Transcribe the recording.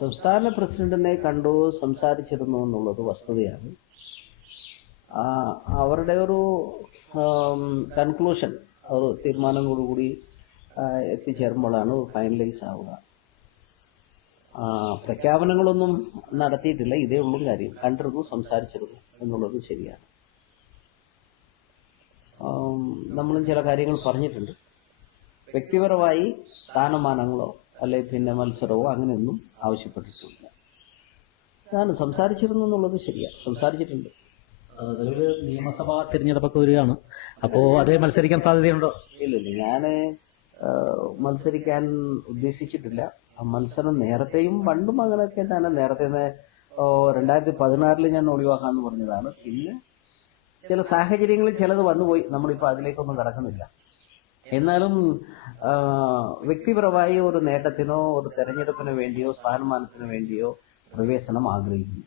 സംസ്ഥാന പ്രസിഡന്റിനെ കണ്ടു സംസാരിച്ചിരുന്നു എന്നുള്ളത് വസ്തുതയാണ്. അവരുടെ ഒരു കൺക്ലൂഷൻ, ഒരു തീരുമാനങ്ങളോടുകൂടി എത്തിച്ചേരുമ്പോഴാണ് ഫൈനലൈസ് ആവുക. പ്രഖ്യാപനങ്ങളൊന്നും നടത്തിയിട്ടില്ല. ഇതേ ഉള്ളൂ കാര്യം. കണ്ടിരുന്നു, സംസാരിച്ചിരുന്നു എന്നുള്ളത് ശരിയാണ്. നമ്മളും ചില കാര്യങ്ങൾ പറഞ്ഞിട്ടുണ്ട്. വ്യക്തിപരമായി സ്ഥാനമാനങ്ങളോ അല്ലെ പിന്നെ മത്സരമോ അങ്ങനെയൊന്നും ആവശ്യപ്പെട്ടിട്ടില്ല. അതാണ് സംസാരിച്ചിരുന്നു എന്നുള്ളത് ശരിയാണ്. സംസാരിച്ചിട്ടുണ്ട്. നിയമസഭാ തിരഞ്ഞെടുപ്പൊക്കെ വരികയാണ്. അപ്പോ അതേ മത്സരിക്കാൻ സാധ്യതയുണ്ടോ? ഇല്ലില്ല, ഞാൻ മത്സരിക്കാൻ ഉദ്ദേശിച്ചിട്ടില്ല. മത്സരം നേരത്തെയും പണ്ടും അങ്ങനെയൊക്കെ തന്നെ. നേരത്തെ 2016 ഞാൻ ഒഴിവാക്കാന്ന് പറഞ്ഞതാണ്. പിന്നെ ചില സാഹചര്യങ്ങളിൽ ചിലത് വന്നുപോയി. നമ്മളിപ്പോൾ അതിലേക്കൊന്നും കടക്കുന്നില്ല. എന്നാലും വ്യക്തിപരമായി ഒരു നേട്ടത്തിനോ ഒരു തെരഞ്ഞെടുപ്പിന് വേണ്ടിയോ സ്ഥാനമാനത്തിന് വേണ്ടിയോ പ്രവേശനം ആഗ്രഹിക്കുന്നു.